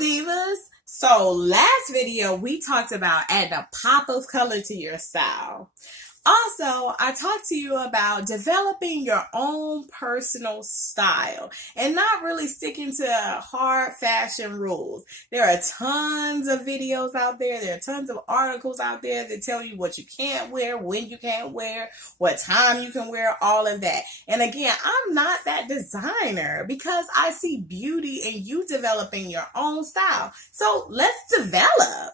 Divas. So last video we talked about adding a pop of color to your style. Also, I talked to you about developing your own personal style and not really sticking to hard fashion rules. There are tons of videos out there. There are tons of articles out there that tell you what you can't wear, when you can't wear, what time you can wear, all of that. And again, I'm not that designer because I see beauty in you developing your own style. So let's develop.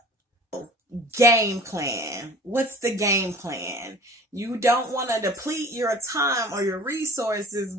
Game plan. What's the game plan? You don't want to deplete your time or your resources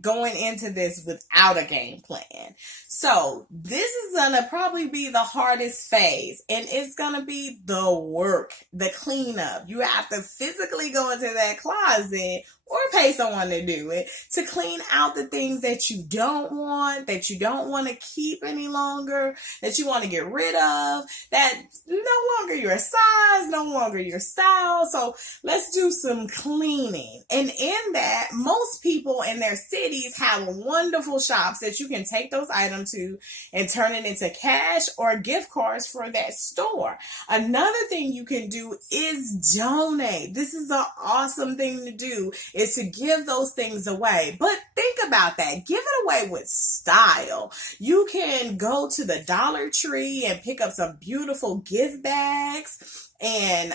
going into this without a game plan. So this is going to probably be the hardest phase, and it's going to be the work, the cleanup. You have to physically go into that closet or pay someone to do it to clean out the things that you don't want to keep any longer, that you want to get rid of, that no longer your size, no longer your style. So let's do some cleaning. And in that, most people in their cities have wonderful shops that you can take those items to and turn it into cash or gift cards for that store. Another thing you can do is donate. This is an awesome thing to do, is to give those things away. But think about that. Give it away with style. You can go to the Dollar Tree and pick up some beautiful gift bags, and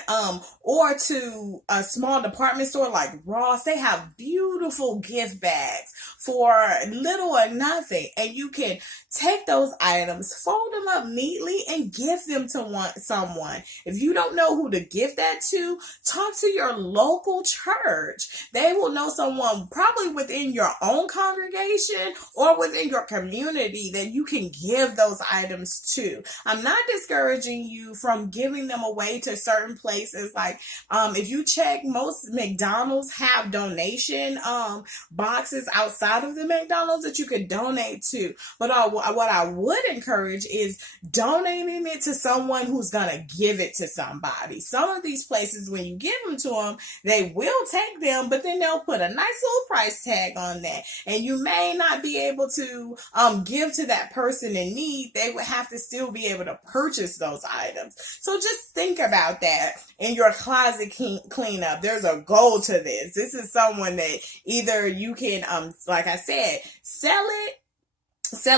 or to a small department store like Ross. They have beautiful gift bags for little or nothing, and you can take those items, fold them up neatly, and give them to someone. If you don't know who to give that to, talk to your local church. They will know someone probably within your own congregation or within your community that you can give those items to. I'm not discouraging you from giving them away to certain places. Like if you check, most McDonald's have donation boxes outside of the McDonald's that you could donate to. But what I would encourage is donating it to someone who's gonna give it to somebody. Some of these places, when you give them to them, they will take them, but then they'll put a nice little price tag on that, and you may not be able to give to that person in need. They would have to still be able to purchase those items. So just think about that in your closet cleanup. There's a goal to this. This is someone that either you can, like I said, sell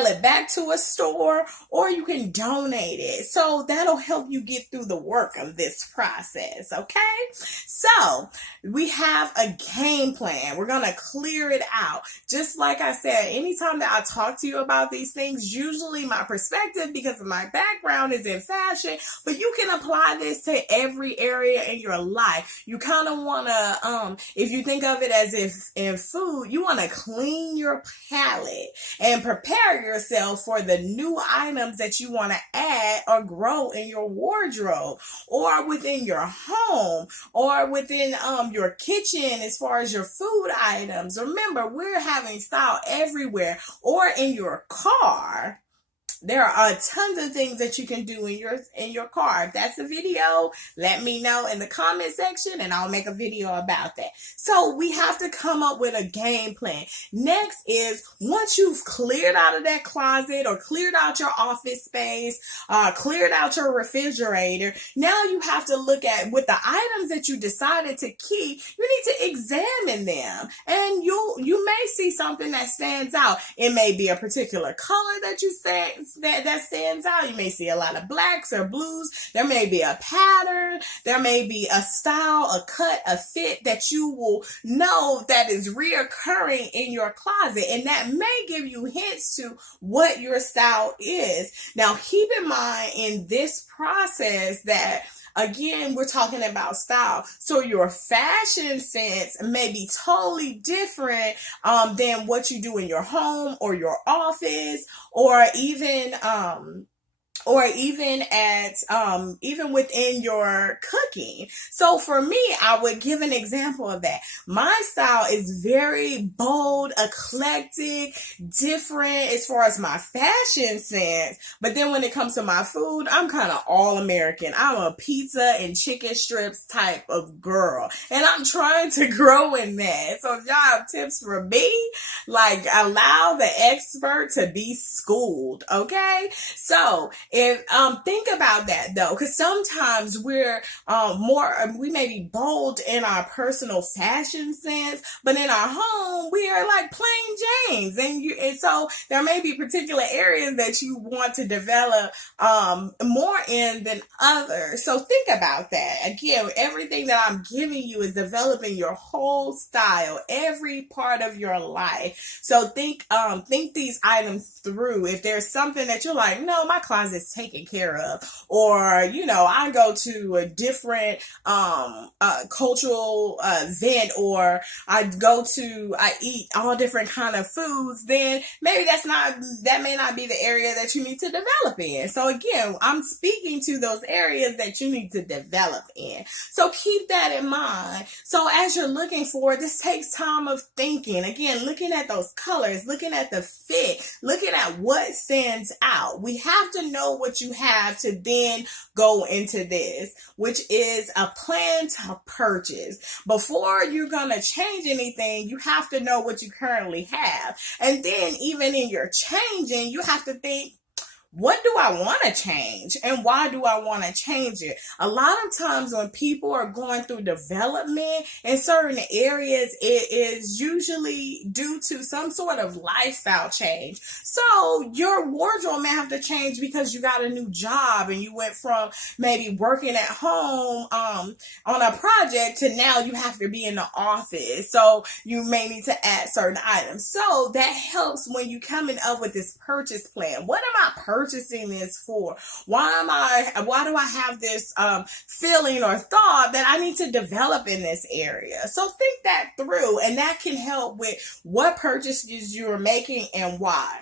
it back to a store, or you can donate it. So that'll help you get through the work of this process, okay? So we have a game plan. We're going to clear it out. Just like I said, anytime that I talk to you about these things, usually my perspective, because of my background, is in fashion, but you can apply this to every area in your life. You kind of want to, if you think of it as if in food, you want to clean your palate and prepare yourself for the new items that you want to add or grow in your wardrobe, or within your home, or within your kitchen as far as your food items. Remember, we're having style everywhere, or in your car. There are tons of things that you can do in your car. If that's a video, let me know in the comment section and I'll make a video about that. So we have to come up with a game plan. Next is, once you've cleared out of that closet or cleared out your office space, cleared out your refrigerator, now you have to look at, with the items that you decided to keep, you need to examine them. And you may see something that stands out. It may be a particular color that you say that stands out. You may see a lot of blacks or blues. There may be a pattern. There may be a style, a cut, a fit that you will know that is reoccurring in your closet, and that may give you hints to what your style is. Now, keep in mind in this process that, again, we're talking about style. So your fashion sense may be totally different than what you do in your home or your office, or even or even within your cooking. So for me, I would give an example of that. My style is very bold, eclectic, different as far as my fashion sense. But then when it comes to my food, I'm kind of all American. I'm a pizza and chicken strips type of girl, and I'm trying to grow in that. So if y'all have tips for me, like, allow the expert to be schooled, okay? So if think about that though, because sometimes we may be bold in our personal fashion sense, but in our home we are like plain Janes, and so there may be particular areas that you want to develop more in than others. So think about that. Again, everything that I'm giving you is developing your whole style, every part of your life. So think these items through. If there's something that you're like, no, my closet's taken care of, or I go to a different cultural event, or I eat all different kind of foods, then maybe that may not be the area that you need to develop in. So again, I'm speaking to those areas that you need to develop in. So keep that in mind. So as you're looking for, this takes time of thinking. Again, looking at those colors, looking at the fit, looking at what stands out. We have to know what you have to then go into this, which is a plan to purchase. Before you're going to change anything, you have to know what you currently have. And then even in your changing, you have to think, what do I want to change, and why do I want to change it? A lot of times when people are going through development in certain areas, it is usually due to some sort of lifestyle change. So your wardrobe may have to change because you got a new job and you went from maybe working at home on a project to now you have to be in the office. So you may need to add certain items. So that helps when you coming up with this purchase plan. What am I purchasing this for? Why do I have this feeling or thought that I need to develop in this area? So think that through, and that can help with what purchases you're making and why.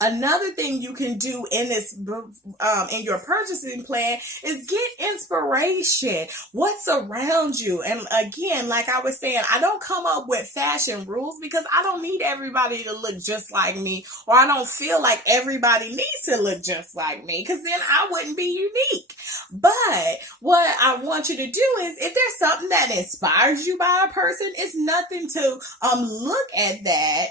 Another thing you can do in in your purchasing plan is get inspiration. What's around you? And again, like I was saying, I don't come up with fashion rules because I don't need everybody to look just like me, or I don't feel like everybody needs to look just like me, because then I wouldn't be unique. But what I want you to do is, if there's something that inspires you by a person, it's nothing to look at that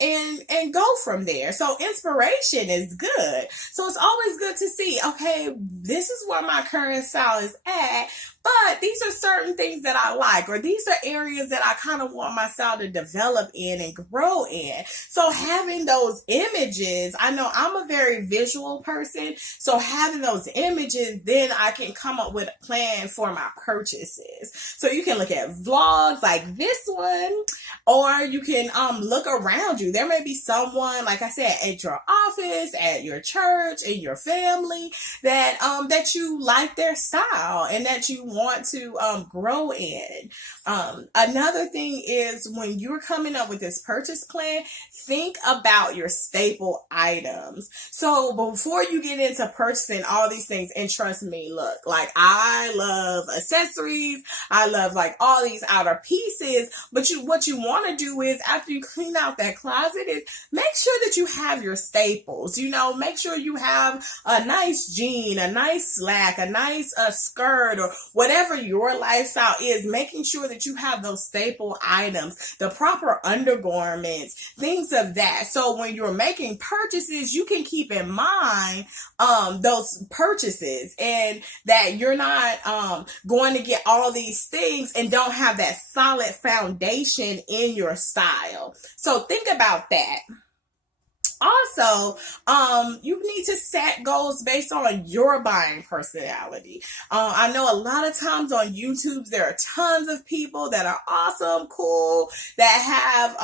and go from there. So inspiration is good. So it's always good to see, okay, this is where my current style is at, but these are certain things that I like, or these are areas that I kind of want my style to develop in and grow in. So having those images, I know I'm a very visual person, so having those images, then I can come up with a plan for my purchases. So you can look at vlogs like this one, or you can look around you. There may be someone, like I said, at your office, at your church, in your family, that you like their style and that you want to grow in. Another thing is, when you're coming up with this purchase plan, think about your staple items. So before you get into purchasing all these things, and trust me, look, like, I love accessories, I love like all these outer pieces, but what you want to do is, after you clean out that closet, is make sure that you have your staples. Make sure you have a nice jean, a nice slack, a nice skirt, or whatever your lifestyle is, making sure that you have those staple items, the proper undergarments, things of that. So when you're making purchases, you can keep in mind those purchases, and that you're not going to get all these things and don't have that solid foundation in your style. So think about that. Also, you need to set goals based on your buying personality. I know a lot of times on YouTube, there are tons of people that are awesome, cool, that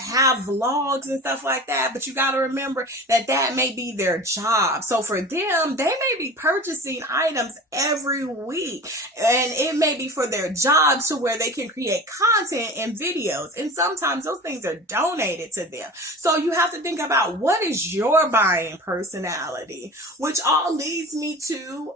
have vlogs and stuff like that. But you got to remember that may be their job. So for them, they may be purchasing items every week, and it may be for their jobs, to where they can create content and videos. And sometimes those things are donated to them. So you have to think about what is your buying personality? Which all leads me to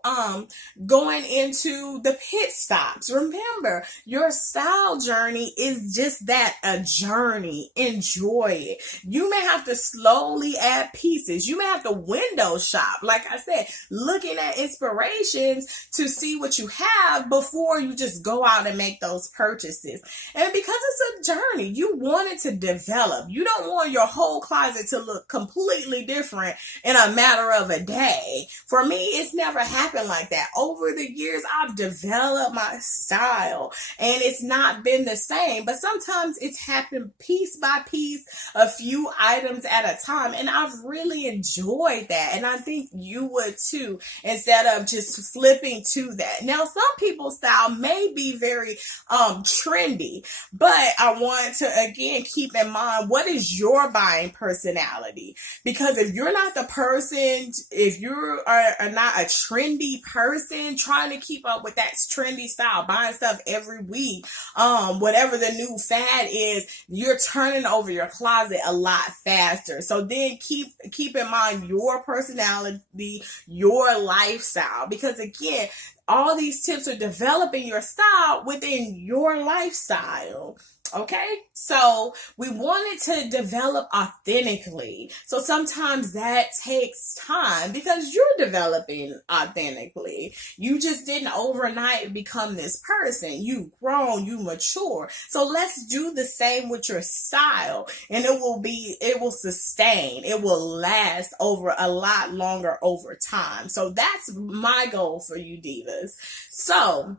going into the pit stops. Remember, your style journey is just that, a journey. Enjoy it. You may have to slowly add pieces. You may have to window shop. Like I said, looking at inspirations to see what you have before you just go out and make those purchases. And because it's a journey, you want it to develop. You don't want your whole closet to look completely different in a matter of a day. For me, it's never happened like that. Over the years, I've developed my style and it's not been the same, but sometimes it's happened piece by piece, a few items at a time, and I've really enjoyed that, and I think you would too, instead of just flipping to that. Now, some people's style may be very trendy, but I want to again keep in mind, what is your buying personality? Because if you're not the person, if you are not a trendy person trying to keep up with that trendy style, buying stuff every week, whatever the new fad is, you're turning over your closet a lot faster. So then keep in mind your personality, your lifestyle, because again, all these tips are developing your style within your lifestyle. Okay, so we wanted to develop authentically. So sometimes that takes time because you're developing authentically. You just didn't overnight become this person. You've grown, you mature. So let's do the same with your style, and it will sustain. It will last over a lot longer over time. So that's my goal for you, divas. So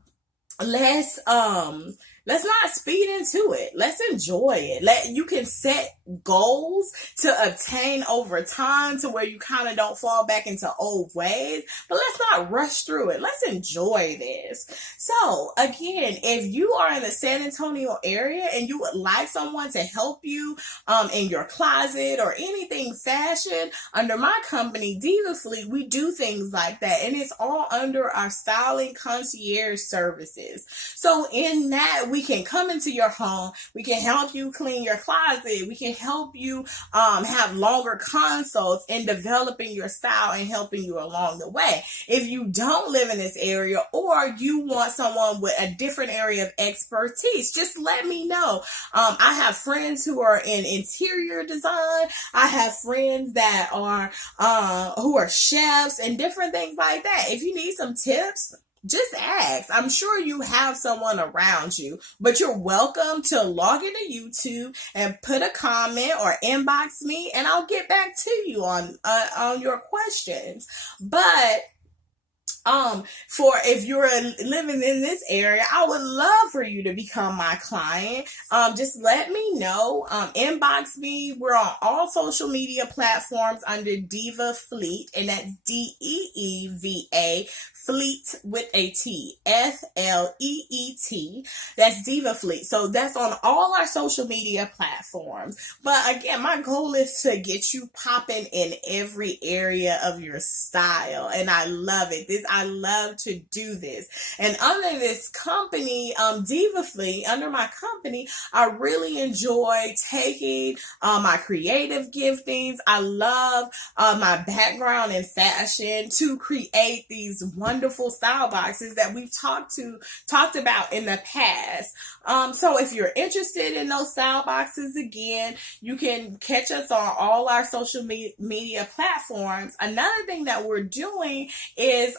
let's not speed into it. Let's enjoy it. You can set goals to obtain over time to where you kind of don't fall back into old ways, but let's not rush through it. Let's enjoy this. So again, if you are in the San Antonio area and you would like someone to help you in your closet or anything fashion, under my company, Deeva Fleet, we do things like that, and it's all under our styling concierge services. So in that, we can come into your home, we can help you clean your closet, we can help you have longer consults in developing your style and helping you along the way. If you don't live in this area or you want someone with a different area of expertise, just let me know. I have friends who are in interior design. I have friends that are who are chefs and different things like that. If you need some tips, just ask. I'm sure you have someone around you, but you're welcome to log into YouTube and put a comment or inbox me, and I'll get back to you on your questions. But for if you're living in this area, I would love for you to become my client. Just let me know. Inbox me. We're on all social media platforms under Deeva Fleet, and that's DEEVA Fleet with a T, FLEET. That's Deeva Fleet. So that's on all our social media platforms. But again, my goal is to get you popping in every area of your style, and I love it. I love to do this. And under this company, Deeva Fleet, under my company, I really enjoy taking my creative giftings. I love my background in fashion to create these wonderful style boxes that we've talked about in the past. So if you're interested in those style boxes, again, you can catch us on all our social media platforms. Another thing that we're doing is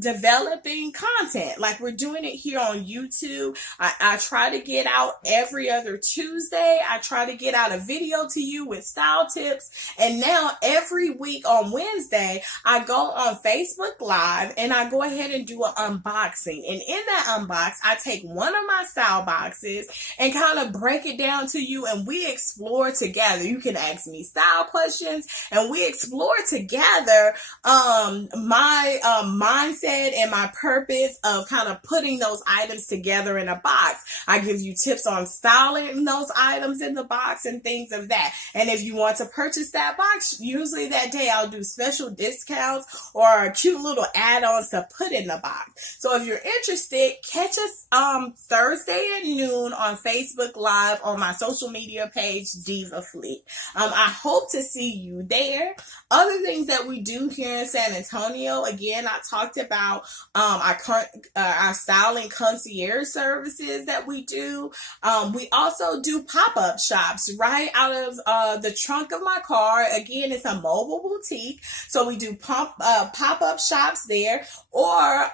developing content. Like we're doing it here on YouTube. I try to get out every other Tuesday. I try to get out a video to you with style tips. And now every week on Wednesday, I go on Facebook Live and I go ahead and do an unboxing. And in that unbox, I take one of my style boxes and kind of break it down to you, and we explore together. You can ask me style questions and we explore together my mindset and my purpose of kind of putting those items together in a box. I give you tips on styling those items in the box and things of that. And if you want to purchase that box, usually that day I'll do special discounts or cute little add-ons to put in the box. So if you're interested, catch us Thursday at noon on Facebook Live on my social media page, Deeva Fleet. I hope to see you there. Other things that we do here in San Antonio, again, I talked about our styling concierge services that we do. We also do pop-up shops right out of the trunk of my car. Again, it's a mobile boutique, so we do pop-up shops there. Or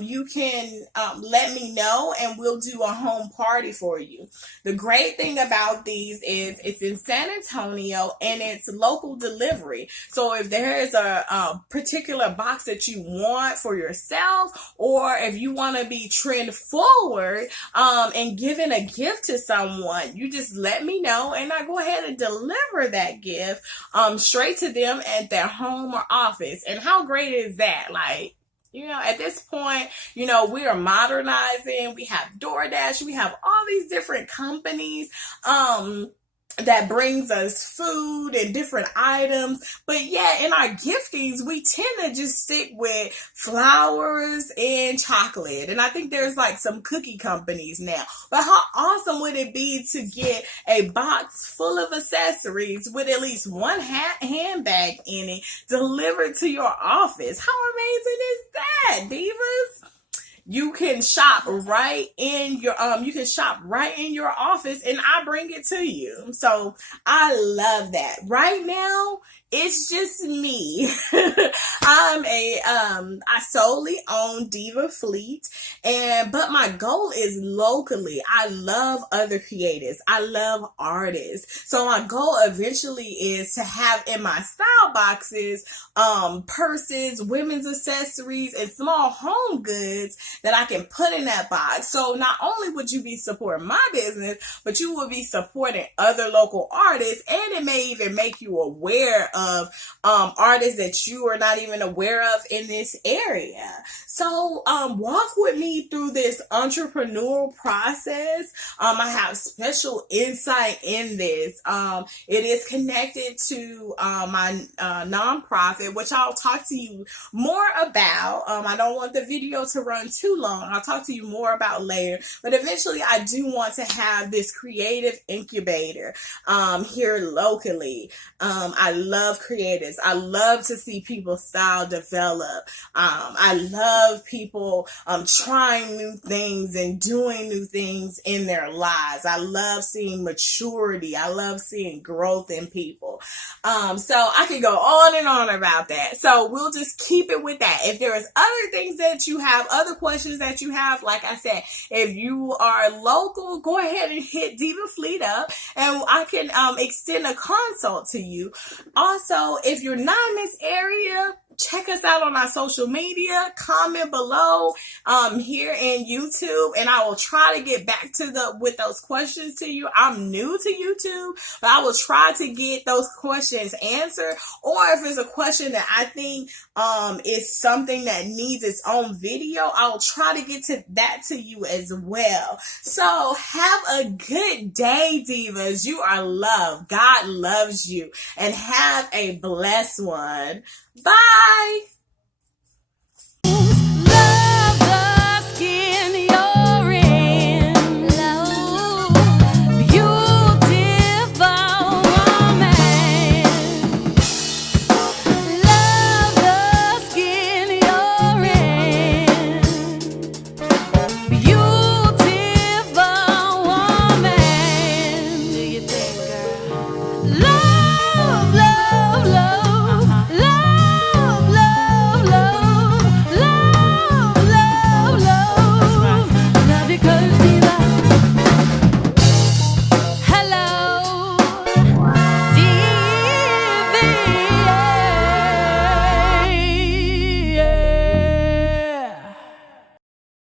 you can let me know and we'll do a home party for you. The great thing about these is it's in San Antonio and it's local delivery. So if there is a particular box that you want for yourself, or if you want to be trend forward and giving a gift to someone, you just let me know and I go ahead and deliver that gift straight to them at their home or office. And how great is that? Like, you know, at this point, you know, we are modernizing. We have DoorDash. We have all these different companies that brings us food and different items. But yeah, in our giftings, we tend to just stick with flowers and chocolate. And I think there's like some cookie companies now. But how awesome would it be to get a box full of accessories with at least one handbag in it delivered to your office? How amazing is that, divas? You can shop right in your office and I bring it to you. So I love that. Right now, it's just me. I solely own Deeva Fleet, but my goal is locally. I love other creatives. I love artists. So my goal eventually is to have in my style boxes, purses, women's accessories, and small home goods that I can put in that box. So not only would you be supporting my business, but you will be supporting other local artists, and it may even make you aware of artists that you are not even aware of in this area. So walk with me through this entrepreneurial process. I have special insight in this. It is connected to my nonprofit, which I'll talk to you more about. I don't want the video to run too long. I'll talk to you more about later. But eventually, I do want to have this creative incubator here locally. I love creatives. I love to see people's style develop. I love people trying new things and doing new things in their lives. I love seeing maturity. I love seeing growth in people. So I could go on and on about that. So we'll just keep it with that. If there is other things that you have, other questions that you have, like I said, if you are local, go ahead and hit Deeva Fleet up and I can extend a consult to you. Also, if you're not in this area, check us out on our social media, comment below here in YouTube, and I will try to get back to with those questions to you. I'm new to YouTube, but I will try to get those questions answered, or if it's a question that I think is something that needs its own video, I'll try to get to that to you as well. So have a good day, divas. You are loved. God loves you, and have a blessed one. Bye.